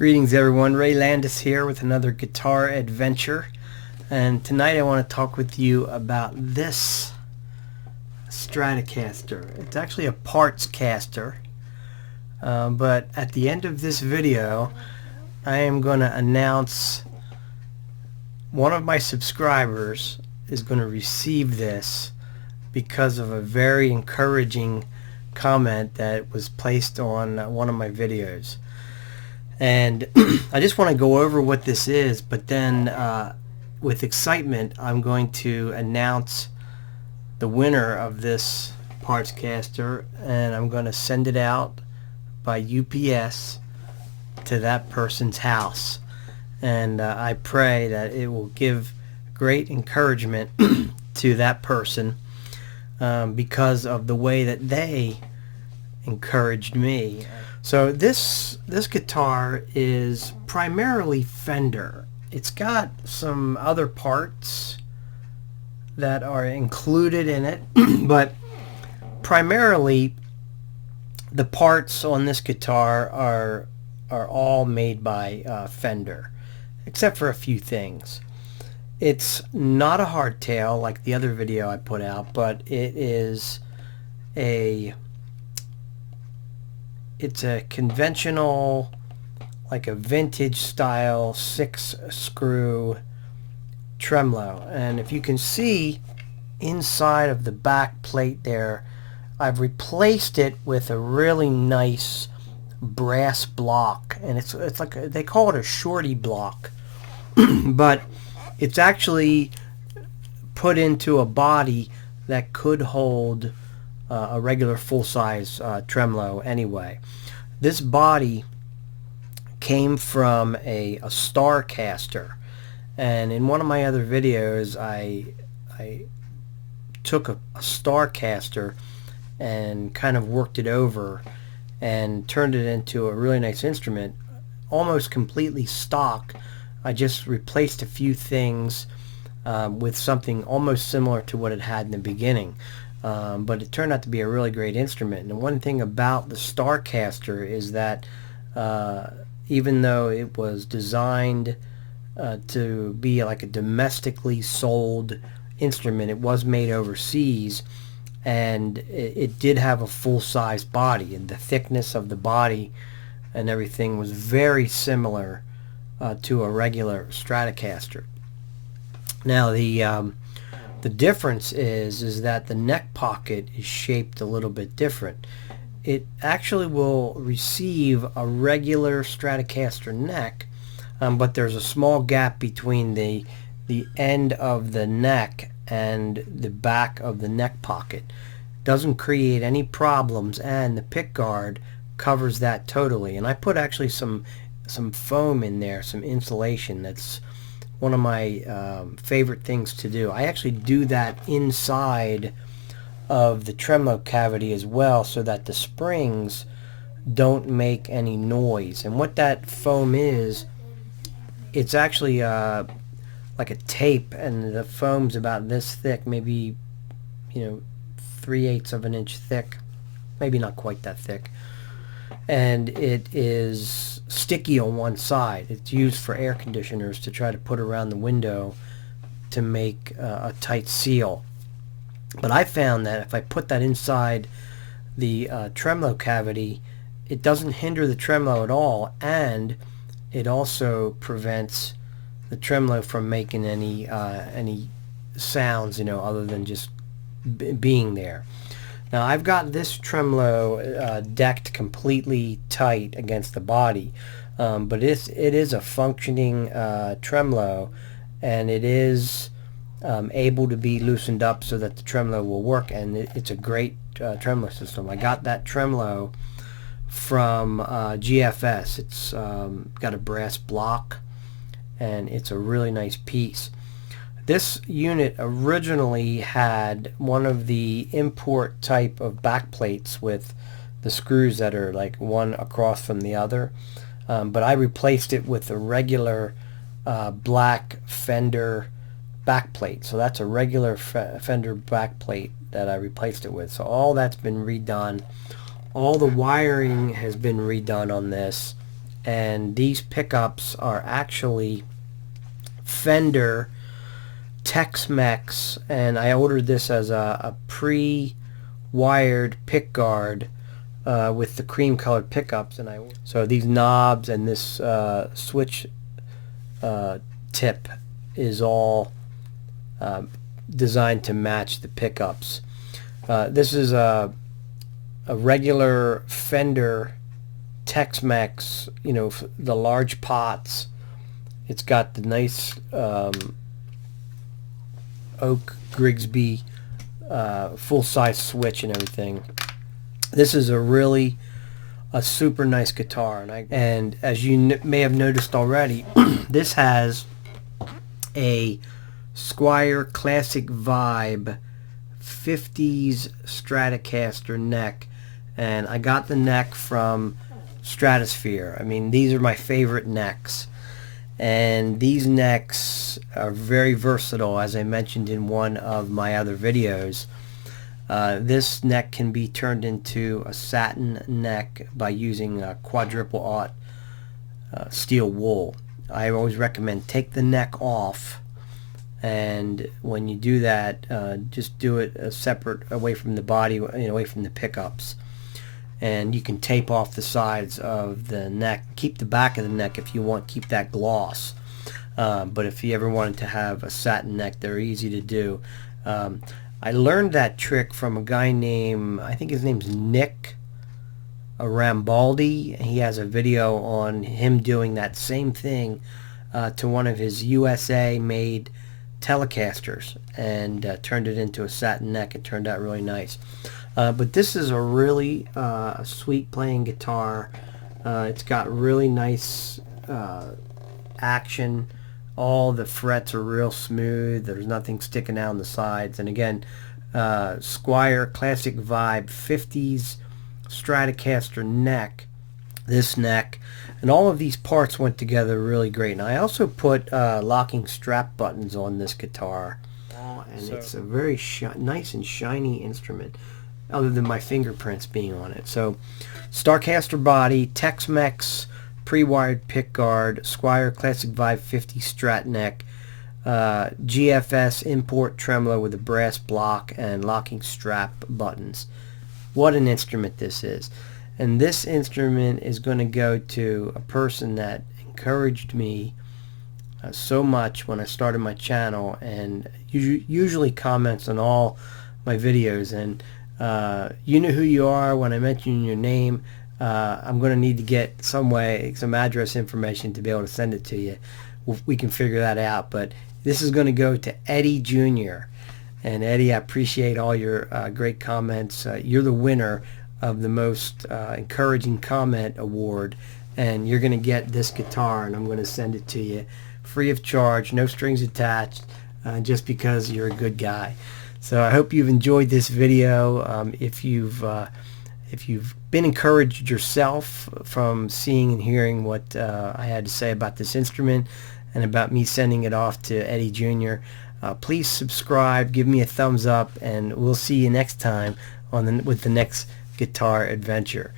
Greetings everyone, Ray Landis here with another guitar adventure, and tonight I want to talk with you about this Stratocaster. It's actually a parts caster, but at the end of this video I am going to announce one of my subscribers is going to receive this because of a very encouraging comment that was placed on one of my videos. And I just want to go over what this is, but then with excitement I'm going to announce the winner of this parts caster, and I'm going to send it out by UPS to that person's house. And I pray that it will give great encouragement to that person because of the way that they encouraged me. So this guitar is primarily Fender. It's got some other parts that are included in it, but primarily the parts on this guitar are all made by Fender, except for a few things. It's not a hardtail like the other video I put out, but it's a conventional, like a vintage style 6-screw tremolo. And if you can see inside of the back plate there, I've replaced it with a really nice brass block, and it's like they call it a shorty block but it's actually put into a body that could hold a regular full-size tremolo anyway. This body came from a Stratocaster, and in one of my other videos I took a Stratocaster and kind of worked it over and turned it into a really nice instrument, almost completely stock. I just replaced a few things with something almost similar to what it had in the beginning. But it turned out to be a really great instrument. And one thing about the Stratocaster is that even though it was designed to be like a domestically sold instrument, it was made overseas, and it did have a full-size body, and the thickness of the body and everything was very similar to a regular Stratocaster. Now the difference is that the neck pocket is shaped a little bit different. It actually will receive a regular Stratocaster neck, but there's a small gap between the end of the neck and the back of the neck pocket. Doesn't create any problems, and the pick guard covers that totally. And I put actually some foam in there, some insulation. That's one of my favorite things to do. I actually do that inside of the tremolo cavity as well, so that the springs don't make any noise. And what that foam is, it's actually like a tape, and the foam's about this thick, maybe 3/8 of an inch thick, maybe not quite that thick, and it is sticky on one side. It's used for air conditioners to try to put around the window to make a tight seal. But I found that if I put that inside the tremolo cavity, it doesn't hinder the tremolo at all, and it also prevents the tremolo from making any sounds, other than just being there. Now I've got this tremolo decked completely tight against the body, but it is a functioning tremolo, and it is able to be loosened up so that the tremolo will work, and it's a great tremolo system. I got that tremolo from GFS. It's got a brass block, and it's a really nice piece. This unit originally had one of the import type of back plates with the screws that are like one across from the other, but I replaced it with a regular black Fender back plate. So that's a regular Fender back plate that I replaced it with. So all that's been redone. All the wiring has been redone on this. and these pickups are actually Fender Tex-Mex, and I ordered this as a pre-wired pick guard with the cream colored pickups, and so these knobs and this switch tip is all designed to match the pickups. This is a regular Fender Tex-Mex, you know, the large pots. It's got the nice oak Grigsby full-size switch and everything. This is a super nice guitar, and as you may have noticed already, this has a Squier Classic Vibe 50s Stratocaster neck, and I got the neck from Stratosphere. I mean, these are my favorite necks, and these necks are very versatile, as I mentioned in one of my other videos. This neck can be turned into a satin neck by using a quadruple aught steel wool. I always recommend take the neck off, and when you do that, just do it separate, away from the body, away from the pickups. And you can tape off the sides of the neck, keep the back of the neck if you want, keep that gloss. But if you ever wanted to have a satin neck, they're easy to do. I learned that trick from a guy named, I think his name's Nick Rambaldi. He has a video on him doing that same thing to one of his USA made Telecasters, and turned it into a satin neck. It turned out really nice. But this is a really sweet playing guitar. It's got really nice action. All the frets are real smooth. There's nothing sticking out on the sides. And again, Squier Classic Vibe 50s Stratocaster neck. This neck and all of these parts went together really great. And I also put locking strap buttons on this guitar. And so it's a very nice and shiny instrument, other than my fingerprints being on it. So Starcaster body, Tex-Mex pre-wired pickguard, Squier Classic Vibe 50 Strat neck, GFS import tremolo with a brass block and locking strap buttons. What an instrument this is. And this instrument is going to go to a person that encouraged me so much when I started my channel, and usually comments on all my videos. And you know who you are. When I mention your name, I'm going to need to get some address information to be able to send it to you. We can figure that out. But this is going to go to Eddie Jr. And Eddie, I appreciate all your great comments. You're the winner of the most encouraging comment award, and you're going to get this guitar, and I'm going to send it to you free of charge, no strings attached, just because you're a good guy. So I hope you've enjoyed this video. If you've been encouraged yourself from seeing and hearing what I had to say about this instrument and about me sending it off to Eddie Jr., please subscribe, give me a thumbs up, and we'll see you next time with the next guitar adventure.